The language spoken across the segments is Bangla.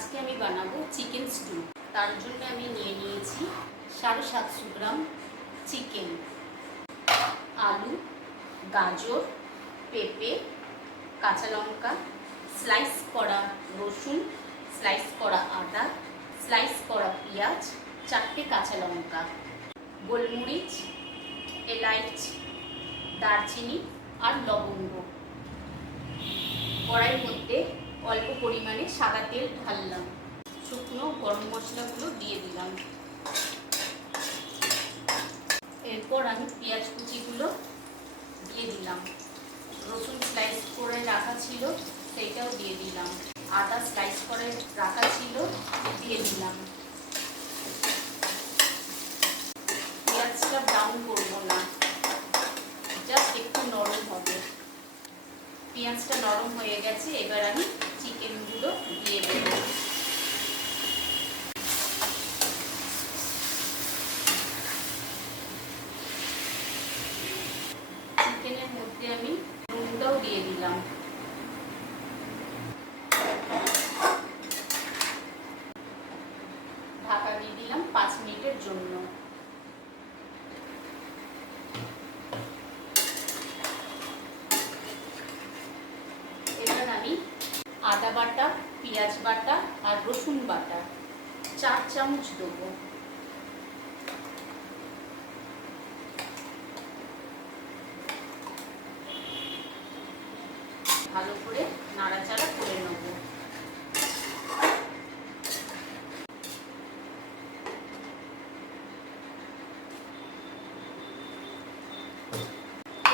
আজকে আমি বানাবো চিকেন স্টু। তার জন্য আমি নিয়ে নিয়েছি 750 গ্রাম চিকেন, আলু, গাজর, পেঁপে, কাঁচা লঙ্কা, স্লাইস করা রসুন, স্লাইস করা আদা, স্লাইস করা পেঁয়াজ, 4টে কাঁচা লঙ্কা, গোলমরিচ, এলাচ, দারচিনি আর লবঙ্গ। কড়াইয়ের মধ্যে অল্প পরিমাণে সাদা তেল ঢাললাম, শুকনো গরম মশলাগুলো দিয়ে দিলাম। এরপর আমি পেঁয়াজ কুচিগুলো দিয়ে দিলাম, রসুন স্লাইস করে রাখা ছিল সেইটাও দিয়ে দিলাম, আদা স্লাইস করে রাখা ছিল দিয়ে দিলাম। পেঁয়াজটা ব্রাউন করবো না, জাস্ট একটু নরম হবে। পেঁয়াজটা নরম হয়ে গেছে, এবার আমি চিকেনগুলো দিয়ে দেব। চিকেনের মধ্যে আমি নুনটাও দিয়ে দিলাম। ঢাকা দিয়ে দিলাম 5 মিনিটের জন্য। এবার আমি আদা বাটা, পেঁয়াজ বাটা আর রসুন বাটা 4 চামচ দেবো। ভালো করে নাড়াচাড়া করে নেব।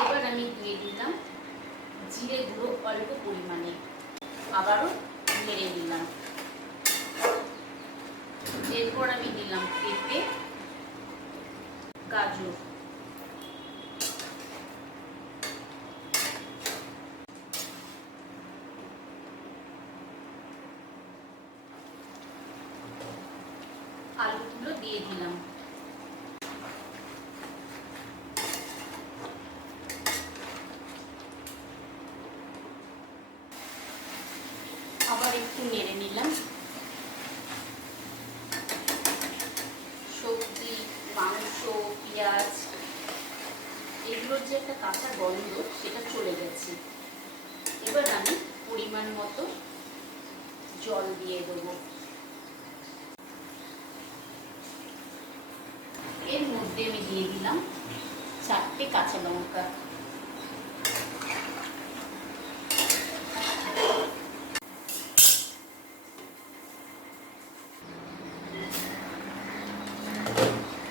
এবার আমি দিয়ে দিলাম জিরে গুঁড়ো অল্প পরিমাণে, আবারও নেড়ে নিলাম। এরপর আমি দিলাম পেঁপে, গাজর, আলুগুলো দিয়ে দিলাম। আবার একটু নেড়ে নিলাম। সবজি, মাংস, পেঁয়াজ এগুলোর যে একটা কাঁচা গন্ধ সেটা চলে গেছে। এবার আমি পরিমাণ মতো জল দিয়ে দেবো। এর মধ্যে আমি দিয়ে দিলাম 4টে কাঁচা লঙ্কা।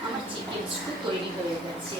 আমার চিকেন স্টু তৈরি হয়ে গেছে।